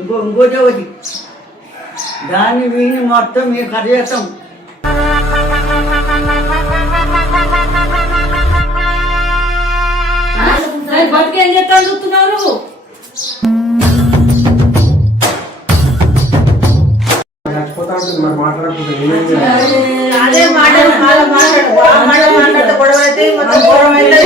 ఇంకోటి ఒకటి దాన్ని వీని మొత్తం మేము కథ చేస్తాం. బతికేం చెప్తాను చూస్తున్నావు నువ్వు? అదే మాట్లాడు మాట్లాడితే గొడవ అయితే మొత్తం గొడవ అయితే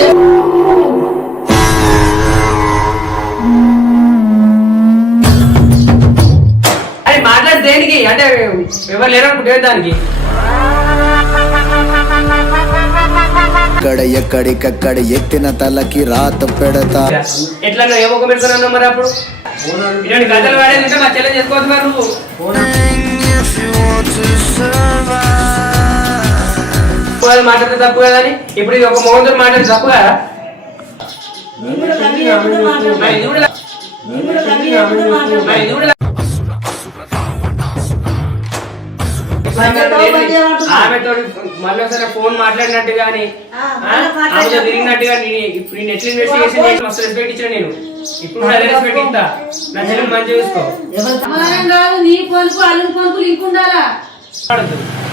అది మాట్లాడి దేనికి అంటే ఎవరు లేరనుకుంటే దానికి ఎక్కడికక్కడ ఎత్తిన తలకి రాత పెడతా. ఎట్లా ఏమో పెడుతున్నావు మరి అప్పుడు ఇలాంటి గద్దలు వాడేది ఉంటే మా చెల్లె చేసుకోవచ్చు మరి నువ్వు. మాట్లాడితే తప్పు కదా అని ఇప్పుడు ఇది ఒక మోహన్ మాట్లాడితే తప్పు కదా. ఆమెతో మళ్ళీ ఒకసారి ఫోన్ మాట్లాడినట్టు గానీ తిరిగినట్టు గానీ ఇప్పుడు నేను ఎట్లా ఇన్వెస్టిగేషన్ చేసి మస్తు రెస్పెక్ట్ ఇచ్చిన నేను ఇప్పుడు కూడా అదే రెస్పెక్ట్ ఇస్తా. నా చెల్లెలు మంచిగా చూసుకో. నీ కొనుకు అల్లు కొనుకు ఇంకుండాలా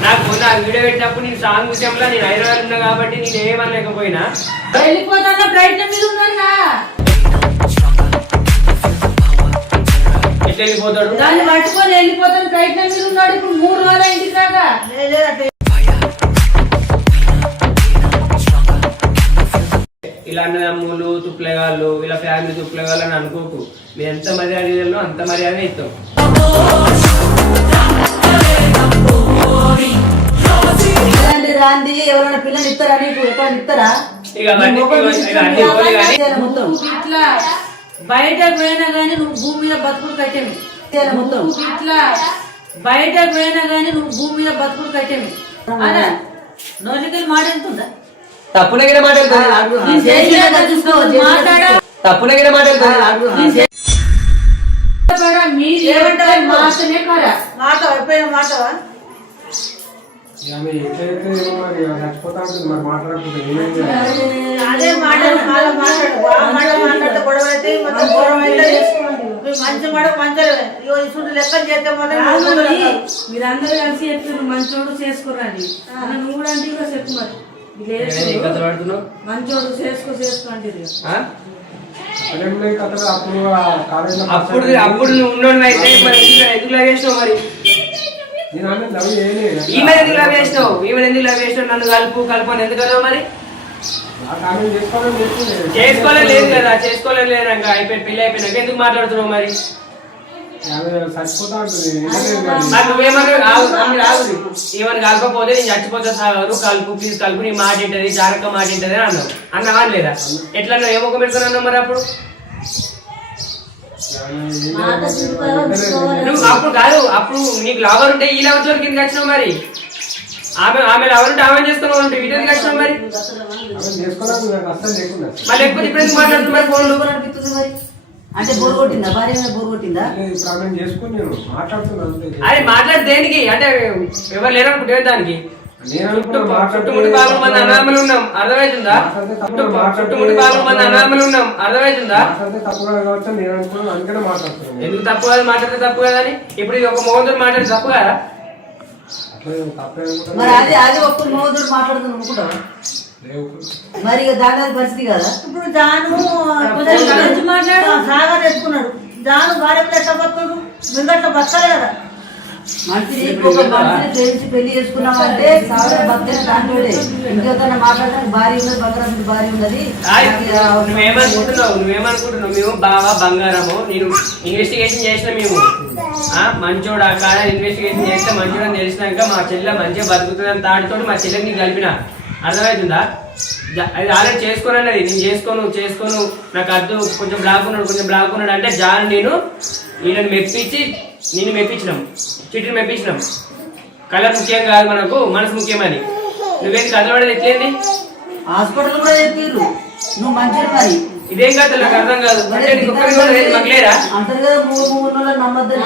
నాకు నా వీడియో పెట్టినప్పుడు నేను సాంగ్ విషయంలో నేను హైదరాబాద్ ఉన్నా కాబట్టి నేను ఏమనలేకపోయినా వెళ్ళిపోతా ప్రయత్నం మీద ఉన్నా. ఎట్లా వెళ్ళిపోతాడు దాన్ని పట్టుకొని వెళ్ళిపోతాను ప్రయత్నం మీద ఉన్నాడు. ఇప్పుడు 3 రోజుల ఇంటికి రాగా ఇలా అన్నదమ్ములు తుప్లగాళ్ళు ఇలా ఫ్యామిలీ తుప్లగాళ్ళు అని అనుకోకు. మీరు ఎంత మర్యాద ఇవ్వాలో అంత మర్యాద ఇస్తాం. రాంది ఎవరైనా పిల్లలు ఇస్తారా నీకు ఎక్కడ ఇస్తారా? ఇట్లా బయటకు పోయినా గానీ నువ్వు భూమి మీద బతుకులు కట్టేమి. ఇట్లా బయటకు పోయినా గానీ నువ్వు భూమి మీద బతుకులు కట్టేమి. అదే నోటికి మాట ఎంతుందా? తప్పునగిన మాట తప్పునగిన మాట మాటనే కదా మాట అయిపోయిన మాటవా? అదే మాట్లాడితే గొడవ అయితే మొత్తం గొడవ అయితే మంచి మాట మంచిగా లెక్క చేస్తే మీరందరూ కలిసి చెప్తున్నారు మంచోడు చేసుకోరండి. నువ్వు కూడా అంటే కూడా చెప్పు మరి మంచోడు చేసుకో అంటే అప్పుడు నువ్వు ఉన్నోడినైతే మరి ఎందుకు లాగేసినావు? మరి ఈమె ఎందుకు లాగేసినావు? నన్ను కలుపు అని ఎందుకు కదా? మరి చేసుకోలేదు కదా, చేసుకోలేదు లేదంగా అయిపోయి పెళ్లి అయిపోయినాక ఎందుకు మాట్లాడుతున్నావు? మరి ఏమని కలపకపోతే నేను చచ్చిపోతా సాగరు కలుపు ప్లీజ్ కలుపు నీ మాట ఏంటది జాగ్రత్త మాట ఏంటది అని అన్నావా లేదా? ఎట్లా నువ్వు ఏమొక పెడుతున్నావు మరి? అప్పుడు నువ్వు అప్పుడు కాదు, అప్పుడు నీకు లవర్ ఉంటే ఈ లవర్ జోలికి ఎందుకు వచ్చినావు? మరి ఆమె లవర్ ఉంటే ఆమె చేసుకున్నావు అంటే వీటి ఎందుకు వచ్చినావు? మరి లేకపోతే ఇప్పుడు ఎందుకు మాట్లాడుతున్నారు మరి ఫోన్లు? అంటే బోర్ కొట్టిందా? భార్య బోర్ కొట్టిందా? అరే మాట్లాడి దేనికి అంటే ఎవరు లేరనుకుంటే దానికి చుట్టుముట్టి 4 మంది అనామలు ఉన్నాం అర్థమవుతుందా? చుట్టుముట్టి 4 మంది అనామలు ఉన్నాం అర్థమవుతుందా? ఎందుకు తప్పు కదా? మాట్లాడితే తప్పు కదా అని ఇప్పుడు ఒక మోహన్ మాట్లాడితే తప్పు కదా? మరి అది ఒక్క మోహన్ మాట్లాడుతున్నావు అనుకుంటావా? మరి దాని పరిస్థితి కదా. ఇప్పుడు జాను మాట్లాడు సాగా తెచ్చుకున్నాడు. జాను భార్య ఎట్లా బతున్నాడు? మీరు అట్లా బతకాలి కదా. మనిషిని ప్రేమించి పెళ్లి చేసుకున్నామంటే భక్తి దాంట్లో ఇంకెవరైనా మాట్లాడడానికి భార్య ఉన్నది, బంగారం భార్య ఉన్నది. నువ్వేమనుకుంటున్నావు? మేము బాగా బంగారము నేను ఇన్వెస్టిగేషన్ చేసిన మేము మంచోడు ఆ కాడ ఇన్వెస్టిగేషన్ చేస్తే మంచోడని తెలిసినాక మా చెల్లె మంచిగా బతుకుతుందని తాడితో మా చెల్లెకి నీకు కలిపిన అర్థమవుతుందా? అది ఆల్రెడీ చేసుకోనన్నది నేను చేసుకోను నాకు అద్దు కొంచెం బ్లాక్ ఉన్నాడు అంటే జాన్ నేను వీళ్ళని మెప్పించినాం చిటిని మెప్పించినాం. కలర్ ముఖ్యం కాదు మనకు మనసు ముఖ్యమని. నువ్వేంటి కథలు పడేది ఎట్లేంది? హాస్పిటల్ కూడా చెప్పారు నువ్వు మంచిగా. మరి ఇదేం కాదు నాకు అర్థం కాదు. మగలేరా అంటారు కదా మూడు నమ్మద్దని.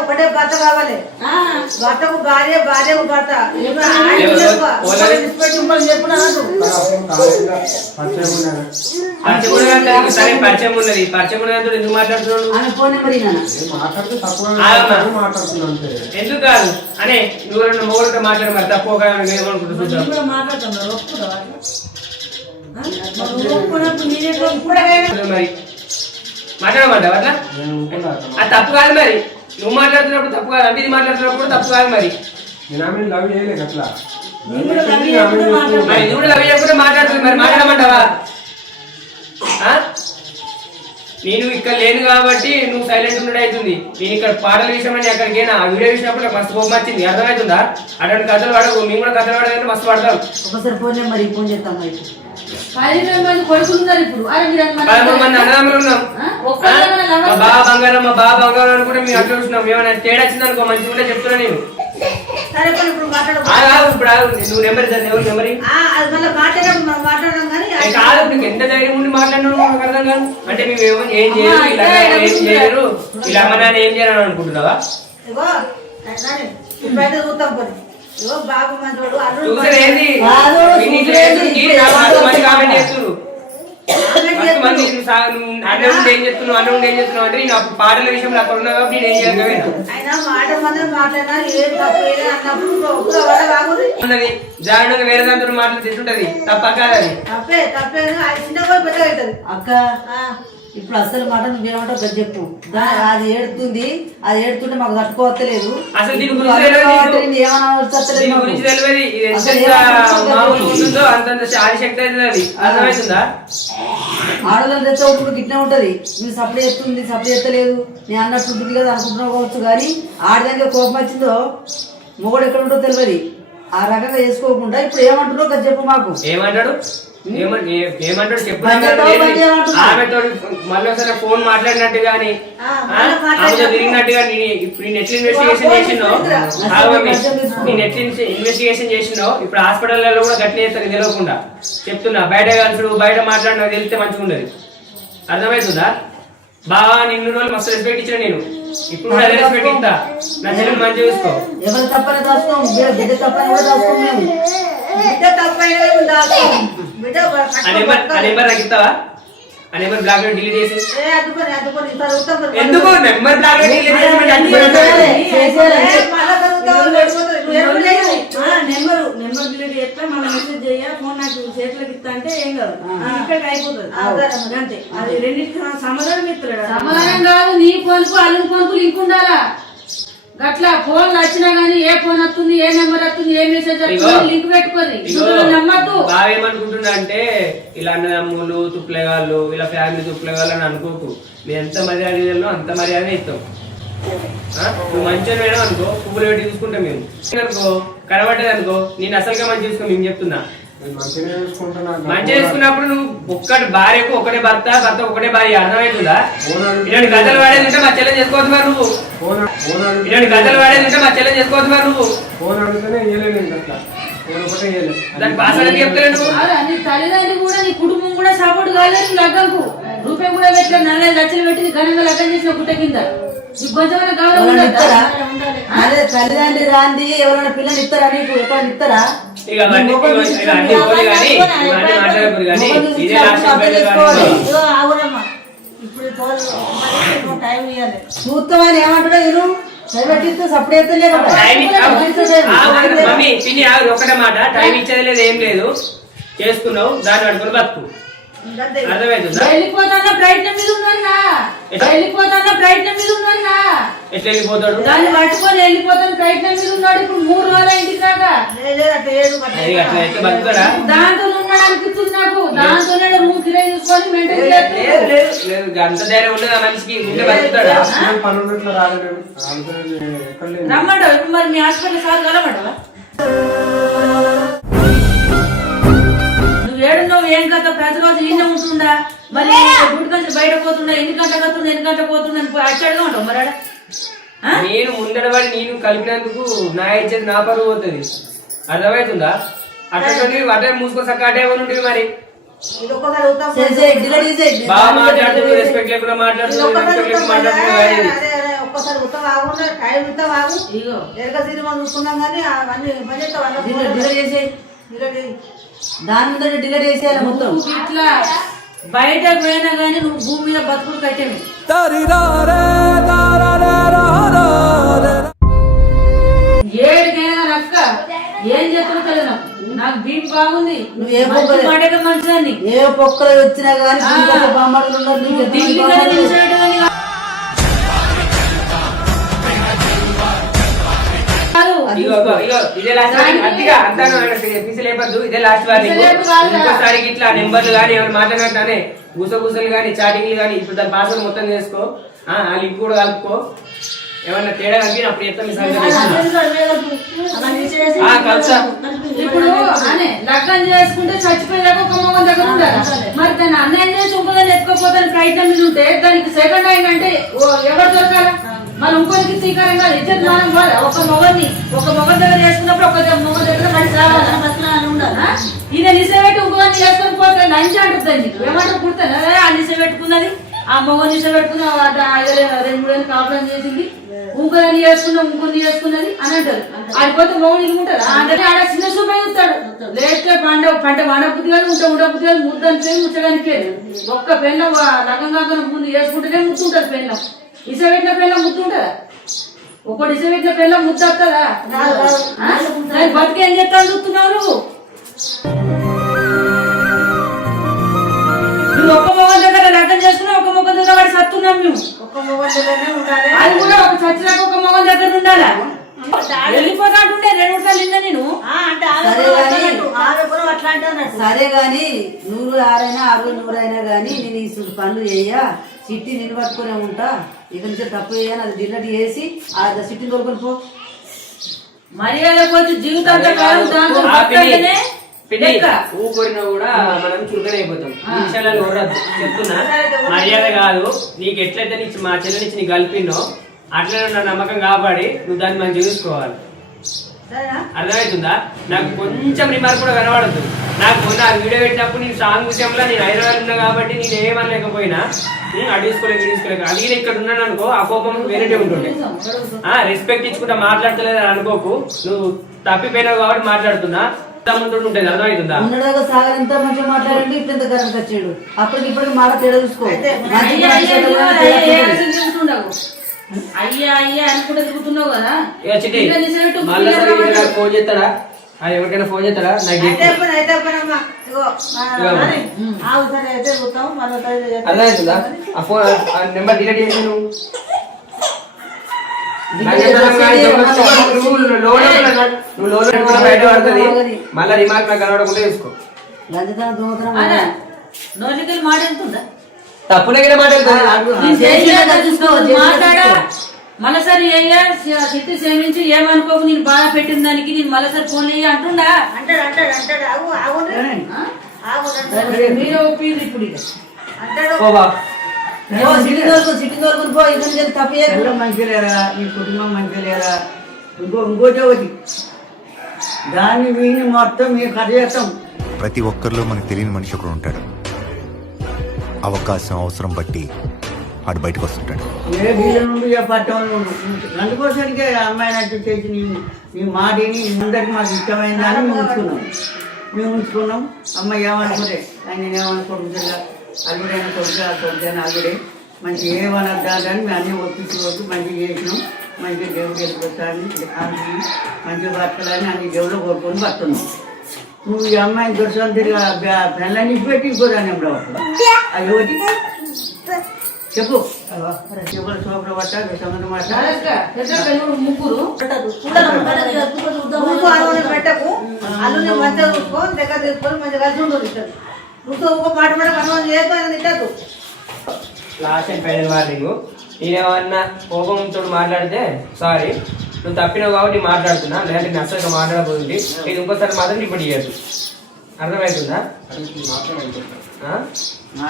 ఒకటే భర్త కావాలి. భర్తకు భార్య, భార్యకు భర్త. చెప్పిన సరే పరిచయం ఉన్నది, పరిచయం ఉన్నదంతా ఎందుకు మాట్లాడుతున్నాడు? ఆమె ఫోన్ నెంబర్ ఇన్నానా? ఎందుకు కాదు అనే నువ్వు మూడు మాట్లాడు మరి తక్కువ ఏమనుకుంటున్నావు? కూడా మాట్లాడుతున్నారు ఒప్పుకుంటావా? మరి మాట్లాడమంటావు అట్లా? అది తప్పు కాదు మరి, నువ్వు మాట్లాడుతున్నప్పుడు తప్పు కాదు అంటే ఇది మాట్లాడుతున్నప్పుడు తప్పు కాదు మరి. మరి నువ్వు లవ్ చేయకుండా మాట్లాడుతుంది మరి మాట్లాడమంటావా? నేను ఇక్కడ లేను కాబట్టి నువ్వు సైలెంట్ ఉండడం అవుతుంది. నేను ఇక్కడ పాటల విషయమని అక్కడికైనా ఆ వీడియో చూసినప్పుడు నాకు మస్తు కోపం వచ్చింది, అర్థమవుతుందా? అటువంటి కథలు పడవు, మేము కూడా కథలు పడదంటే మస్తు పడతాం. ఒకసారి ఫోన్ నెంబర్ ఫోన్ చేస్తాం అయితే 15 మంది కొడుకులు ఉన్నారు ఇప్పుడు. 13 మంది అన్నదమ్ములు ఉన్నాం. మా బాబా బంగారం మా బాబా బంగారం అనుకుంటే మేము అట్లా చూస్తున్నాం. ఏమైనా తేడా వచ్చింది అనుకో మంచిగా ఉంటే చెప్తున్నా నేను. సరే ఇప్పుడు మాట్లాడు. ఇప్పుడు నువ్వు నెంబర్ ఇద్దాను, ఎవరు నెంబర్ అది మళ్ళీ మాట్లాడడం కానీ కాదు. నీకు ఎంత ధైర్యం ఉండి మాట్లాడినావు నాకు అర్థం కాదు. అంటే మేము ఏం చేయరు, ఏం చేయరు, ఇలా అమ్మ నాన్న ఏం చేయాలని అనుకుంటున్నావా? ఇగో ఇప్పుడైతే చూస్తాం పోనీ. ఇగో బాబు మంచోడు చూసారు ఏంది కామెంట్ చేస్తున్నారు. మంది అన్న ఉండి ఏం చెప్తున్నావు, అన్న ఉండి ఏం చెప్తున్నావు అంటే నేను అప్పుడు పాటల విషయంలో అక్కడ ఉన్నా కాబట్టి నేను ఏం చేయగలను. ఆయన మాట మాత్రం మాట్లాడినా ఏం తప్పు అన్నప్పుడు ఉన్నది జాగ్రత్తగా వేరే దాంతో మాటలు తింటుంటది, తప్ప కాదు అది. తప్పే అది చిన్న కూడా పెద్ద అవుతుంది అక్క. ఇప్పుడు అసలు మాట నువ్వేమంటావు కదా చెప్పు. అది ఏడుతుంది, అది ఏడుతుంటే మాకు తట్టుకోవట్లేదు. అసలు దీని గురించి తెలియదు, అంత ఆదిశక్తి అవుతుంది అది, అర్థమవుతుందా? ఆడవాళ్ళు తెచ్చే ఇప్పుడు గిట్నే ఉంటది. నువ్వు సప్లై చేస్తుంది, సప్లై చేస్తలేదు, నేను అన్నట్టు ఉంటుంది కదా అనుకుంటున్నావు కావచ్చు. కానీ ఆడదానికి కోపం వచ్చిందో మొగడు ఎక్కడ ఉంటో తెలియదు. ఆ రకంగా చేసుకోకుండా ఇప్పుడు ఏమంటున్నావు కదా చెప్పు మాకు. ఏమంటాడు ఏమంటాడు చెప్పు. ఆమెతో మళ్ళీ ఒకసారి ఫోన్ మాట్లాడినట్టు గానీ ఆమెతో తిరిగినట్టు గానీ ఇప్పుడు నేను ఎట్లా ఇన్వెస్టిగేషన్ చేసినో నేను ఎట్లా ఇన్వెస్టిగేషన్ చేసినో ఇప్పుడు హాస్పిటల్లో కూడా గట్టి చేస్తాను తెలియకుండా చెప్తున్నా. బయట కలుసుడు బయట మాట్లాడినా తెలిస్తే మంచిగా ఉండదు, అర్థమవుతుందా? బాగా నిన్ను రోజులు మస్తు రెస్పెక్ట్ ఇచ్చిన నేను, ఇప్పుడు కూడా అదే రెస్పెక్ట్ ఇస్తా. నా చెల్లెలు మంచిగా చూసుకో. ఎవరు తప్పని రాసుకోం, బిడ్డ తప్పని కూడా రాసుకోం మేము. నెంబర్ నాకు ఇస్తావా? ఆ నెంబర్ బ్లాక్ లో డిలీట్ చేసి ఎందుకు నెంబర్ బ్లాక్ లో డిలీట్ నెంబర్ డిలీట్ చేస్తే మన మెసేజ్ చేయ ఫోన్ నాకు చేతులకు ఇస్తా అంటే ఏం కాదు, ఇక్కడికి అయిపోతుంది అంతే. అది రెండింటి సమాధానం ఇస్తాడు. సమాధానం కాదు, నీ ఫోన్కు అల్లుని ఫోన్కు లింక్ ఉండాలా. గట్లా ఫోన్ వచ్చినా గానీ ఏ ఫోన్ వస్తుంది, ఏ నెంబర్ వస్తుంది, ఏ మెసేజ్ వస్తుంది లింక్ పెట్టుకోది నమ్మద్దు. బావేమనుకుంటున్నా అంటే ఇలా అన్నదమ్ములు తుప్లేగాళ్ళు ఇలా ఫ్యామిలీ తుప్లేగాళ్ళు అని అనుకోకు. మేము ఎంత మర్యాద ఇవ్వాలో అంత మర్యాద ఇస్తాం. నువ్వు మంచిగా వేయడం అనుకో, పువ్వులు పెట్టి చూసుకుంటాం మేము. అనుకో కనబడ్డది అనుకో నేను అసలుగా మంచి చూసుకో. మేము చెప్తున్నా మంచిగా చూసుకున్నప్పుడు నువ్వు ఒక్కటి భార్యకు ఒకటే భర్త, భర్త ఒకటే భార్య, అర్థమవుతుందా? ఇలాంటి గద్దలు వాడేది ఉంటే మా చెల్లెలు చేసుకోవద్దు మరి నువ్వు. ఇలాంటి గద్దలు వాడేది ఉంటే మా చెల్లెలు చేసుకోవద్దు మరి నువ్వు. దానికి పాసడానికి చెప్తలే నువ్వు. నీ తల్లిదండ్రులు కూడా నీ కుటుంబం కూడా సపోర్ట్ కాలేదు. లగ్గంకు రూపాయి కూడా పెట్టలేదు, 4 లక్షలు పెట్టి ఘనంగా లగ్గం చేసిన గుట్ట కింద. తల్లిదండ్రి రాంది ఎవరైనా పిల్లలు ఇస్తారా? నీకు ఎక్కడ ఇస్తారా? చూస్తామని ఏమంటాడో ఇరు సప్పుడు ఒకటే మాట, టైం ఇచ్చేది లేదు ఏం లేదు, చేసుకున్నావు దాన్ని పడుకుని బతుకు. వెళ్ళిపోతాను ప్రయత్నం మీద ఉన్నా, వెళ్ళిపోతాను ప్రయత్నం మీద ఉన్నా. ఎట్లా వెళ్ళిపోతాడు? దాన్ని పట్టుకొని వెళ్ళిపోతాను ప్రయత్నం మీద ఉన్నాడు. ఇప్పుడు 3 రోజులు ఇంటికి రాగా దాంతో ఉన్నాడు అనిపిస్తుంది నాకు. దాంతోనే రూమ్ కిరాయి చూసుకొని మెయింటైన్ అంత ధైర్యం ఉండదు మనిషికి. రమ్మంటావు ఇప్పుడు మరి మీ హాస్పిటల్ సార్ కలమంటావా? ఏడున్నావు ఏం కథ? ప్రతిరోజు ఈయన ఉంటుందా? మరి గుడి కంచి బయట పోతుందా? ఎన్ని గంటలకు వస్తుంది, ఎన్ని గంటలకు పోతుంది అని అచ్చాడుగా ఉంటావు మరి. నేను ముందర వాడి నేను కలిపినందుకు నా ఇచ్చేది నా పరువు పోతుంది, అర్థమవుతుందా? అట్లా అట్లా మూసుకొని సక్కాటే ఉంటుంది మరి. బాగా మాట్లాడుతూ రెస్పెక్ట్ లేకుండా మాట్లాడుతూ చూసుకున్నాం కానీ దాని మీద డిలీట్ చేసేయాలి మొత్తం. నువ్వు ఇట్లా బయటకు పోయినా కానీ నువ్వు భూమి మీద బతుకుడు కట్టేమి. ఏడికైనా అక్క ఏం చేస్తారో తెలియదు నాకు బీపీ బాగుంది. నువ్వు ఏ పొక్కలు మాటగా మంచిదాన్ని ఏ పొక్కలు వచ్చినా కానీ బామ్మలు ఇదే లాస్ట్ అట్టిగా అంతాను లేపద్దు. ఇదే లాస్ట్ వార్నింగ్. ఇంకోసారికి ఇట్లా నెంబర్లు కానీ ఎవరు మాట్లాడినట్టే గుసగుసలు కానీ చాటింగ్లు కానీ ఇప్పుడు దాని పాస్వర్డ్ మొత్తం చేసుకో. ఆ లింక్ కూడా కలుపుకో. ఏమన్నా తేడా కలిపి అప్పుడు చెప్తాను. ఇప్పుడు అనే లగ్నం చేసుకుంటే చచ్చిపోయేదాకా ఒక మొగం దగ్గర ఉండాలి. మరి దాన్ని అన్యాయం చేసి ఇంకోదాన్ని ఎత్తుకోపోతాను ప్రయత్నం మీద ఉంటే దానికి సెకండ్ హ్యాండ్ అంటే ఎవరు దొరకాల? మనం ఇంకోరికి స్వీకారం కాదు. ఇచ్చేది మనం కాదు. ఒక మొగం దగ్గర చేసుకున్నప్పుడు ఒక మొగ దగ్గర మనిషి రావాలి ఉండాలా? ఈయన నిసబెట్టి ఇంకోదాన్ని చేసుకొని పోతే లంచ్ అంటుంది. ఏమంటారు పుడతాను ఆ నిస పెట్టుకున్నది ఆ మొగం నిస పెట్టుకున్న 2-3 ఏళ్ళు కాపురం చేసింది. ఇంకోదాన్ని చేసుకున్నాం ఇంకొన్ని చేసుకున్నది అని అంటారు. ఆడిపోతే మొగం ఇంకుంటారు. ఆడ చిన్న చూపై చూస్తాడు. లేస్తే పంట వండబుద్ధి కాదు ఉండబుద్ధి కాదు. ముద్దని ముచ్చడానికి ఒక్క పెళ్ళం లగ్గం కాకుండా ముందు చేసుకుంటేనే ముచ్చుంటది. పెళ్ళం ఇసబెట్టిన పెళ్ళం ముద్దుంటదా? ఒకటి ఇసబెట్టిన పెళ్ళం ముద్దు వస్తుందా? బతికి ఏం చేస్తాను చూస్తున్నావు నువ్వు? ఒక్క మొగం దగ్గర లగ్గం చేసుకున్నావు. ఒక మొగం దగ్గర వాడి సత్తున్నాం మేము. ఒక్క మొగం దగ్గరనే ఉండాలి. అది కూడా ఒక చచ్చినాక ఒక మొగం దగ్గర ఉండాలా? వెళ్ళిపోతాంటుండే 2 సార్లు నిన్న నేను. సరే గాని 100 6 60 100 గాని నేను ఈ పనులు చేయ చిట్టి నిన్ను పట్టుకునే ఉంటా. ఇక నుంచి తప్పు చేయని అది డిలీట్ చేసి ఆ చిట్టిని కొనుక్కొని పో. మర్యాద పోతే జీవితాంత కాలం ఊరినా కూడా మనం చురుకనే అయిపోతాం. విషయాలను ఊరద్దు చెప్తున్నా. మర్యాద కాదు. నీకు ఎట్లయితే మా చెల్లెనిచ్చి నీకు కలిపిందో అట్లనే నా నమ్మకం కాపాడి నువ్వు దాన్ని మనం చూసుకోవాలి. అర్థమవుతుందా? నాకు కొంచెం రిమార్క్ కూడా కనబడద్దు. నాకు మొన్న వీడియో పెట్టినప్పుడు నేను సాంగ్ విషయంలో నేను హైదరాబాద్ ఉన్నా కాబట్టి నేను ఏమనలేకపోయినా అడిగేసుకోలేక అడిగిన ఇక్కడ ఉన్నాను అనుకో ఆ కోపం వేరేటే ఉంటుండే. రెస్పెక్ట్ ఇచ్చుకుంటా మాట్లాడతలేదు అనుకోకు. నువ్వు తప్పిపోయినావు కాబట్టి మాట్లాడుతున్నా. ఉంటుంది. అర్థమవుతుందా? సాగర్ ఎంత మంచిగా మాట్లాడండి. ఇప్పుడు ఎంత గరం వచ్చాడు. అప్పటికి ఇప్పటికి మాట తేడా చూసుకో. అయ్యా అనుకుంటే తిరుగుతున్నావు కదా. ఫోన్ చేస్తాడా? ఎవరికైనా ఫోన్ చేస్తాడా? అర్థమవుతుందా? ఆ ఫోన్ నెంబర్ డిలీట్ చేసి నువ్వు బయట పడుతుంది. మళ్ళా రిమార్క్ నాకు కనబడకుండా చూసుకో. నోటికి మాట ఎంతుందా? తప్పునగిన మాట మాట్లాడా మలసరి చిట్టి సేమించి ఏమనుకోకు నేను బాధ పెట్టిన దానికి నేను మలసరి ఫోన్ చేయ అంటుండా. మీరే ఒప్పిరు ఇప్పుడు మంచిగా లేరా? నీ కుటుంబం మంచిగా లేరా? ఇంకోటి ఒకటి దాన్ని వీని మొత్తం మీరు కథ చేస్తాం. ప్రతి ఒక్కరిలో మనకు తెలియని మనిషి ఒకడు ఉంటాడు. అవకాశం అవసరం బట్టి ఆడు బయటకు వస్తుంటాడు. ఏ వీళ్ళ నుండి ఏ పట్టణంలో అందుకోసానికే అమ్మాయి నట్టు చేసి నీ మాటిని అందరికి మాకు ఇష్టమైందా అని మేము ఉంచుకున్నాం. అమ్మాయి ఏమనుకుంటే ఆయన నేనేమనుకుంటున్నా అల్లుడైన కొడుకు అల్లుడే మంచి ఏమనద్దా అని మేము అన్నీ ఒప్పించి మంచిగా చేసినాం. మంచిగా దేవుడు వెళ్ళిపోతాను మంచిగా బతకాలని అన్ని దేవుడు కోరుకొని బతున్నాం. నువ్వు ఈ అమ్మాయిని దొరసంతిగా పిల్లల్ని పెట్టి ఇంకోదాన్ని అది ఒకటి చెప్పు. చెప్పలు సోపర పట్ట సంబంధం ముగ్గురు పెట్టకు. అల్లుని మంచిగా చూసుకో. దగ్గర తీసుకొని మంచిగా కలిసి ఉంటుంది. నువ్వు ఇంకో మాట మాట కనుగొని చేయొద్దు తిట్టద్దు. Last and final warning. నేనేమన్నా కోపంతో మాట్లాడితే సారీ, నువ్వు తప్పినావు కాబట్టి మాట్లాడుతున్నా. లేదంటే నేను అసలు మాట్లాడబోతుంది. నేను ఇంకోసారి మాత్రం ఇప్పుడు చేయదు. అర్థమవుతుందా?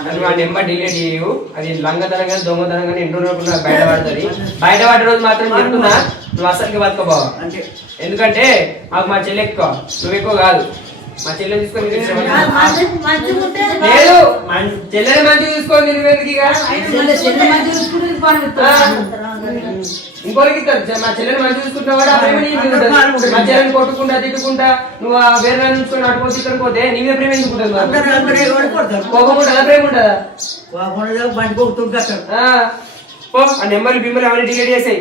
నువ్వు ఆ నెంబర్ డిలీట్ చేయవు. అది లంగతనం కానీ దొంగతనం కానీ ఇంట్లో బయటపడుతుంది. బయటపడే రోజు మాత్రం చెప్తున్నా నువ్వు అసలుకి బతకపోవా. ఎందుకంటే మాకు మా చెల్లి ఎక్కువ, నువ్వు ఎక్కువ కాదు. మా చెల్లెని తీసుకొని మీరు ఇచ్చేవాళ్ళ? మంచిగా ఉంటే లేదు చెల్లెని మంచిగా చూసుకోండి నువ్వు ఎందుకు ఇక? ఇంకోరికి ఇస్తారు మా చెల్లెని మంచిగా చూసుకుంటున్నావు ఆ ప్రేమ నీకు ఉంటుంది. మా చెల్లెని కొట్టుకుంటా తిట్టుకుంటా నువ్వు ఆ వేరే వాళ్ళని చూసుకొని అటుపోతే ఇక్కడ పోతే నీవే ప్రేమ ఎందుకుంటుంది? కోపం ఉంటుందా ప్రేమ ఉంటుందా? బండి పోతుంటారు. పో ఆ నెంబర్లు బిమ్మలు అవన్నీ డిలీట్ చేసాయి.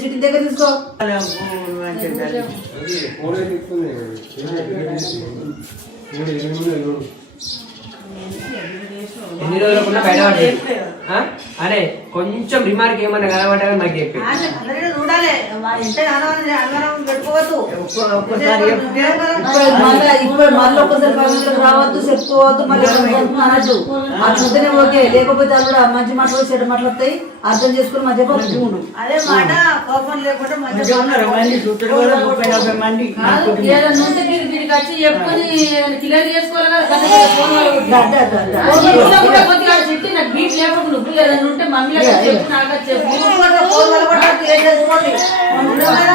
సిటీ దగ్గర తీసుకో. ఎన్ని రోజులకుండా బయటపడ్డాయి. అరే కొంచెం రిమార్క్ ఏమన్నా కలబడ్డా మాకు చెప్పి చూడాలి పెట్టుకోవద్దు. ఒక్కసారి చెప్తే ఇప్పుడు మళ్ళీ ఒక్కసారి పవిత్రం రావద్దు చెప్పుకోవద్దు మళ్ళీ అనద్దు. అట్లుంటేనే ఓకే, లేకపోతే అది కూడా మంచి మాటలు చెడు మాటలు వస్తాయి. అర్థం చేసుకుని మధ్య ఉండు. అదే మాట కోపం లేకుండా మంచిగా ఉన్నారు మంది చుట్టూ కూడా 30-40 మంది. ఏదైనా ఉంటే వీడికి వచ్చి చెప్పుకొని క్లియర్ చేసుకోవాలి కదా. కూడా కొద్దిగా చెప్తే నాకు బీట్ లేకపోతే నువ్వు ఏదైనా ఉంటే మమ్మీ చెప్పు నాకు చెప్పు.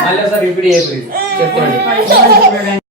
మళ్ళీ ఒకసారి రిపీట్ చేయలేదు చెప్తాను.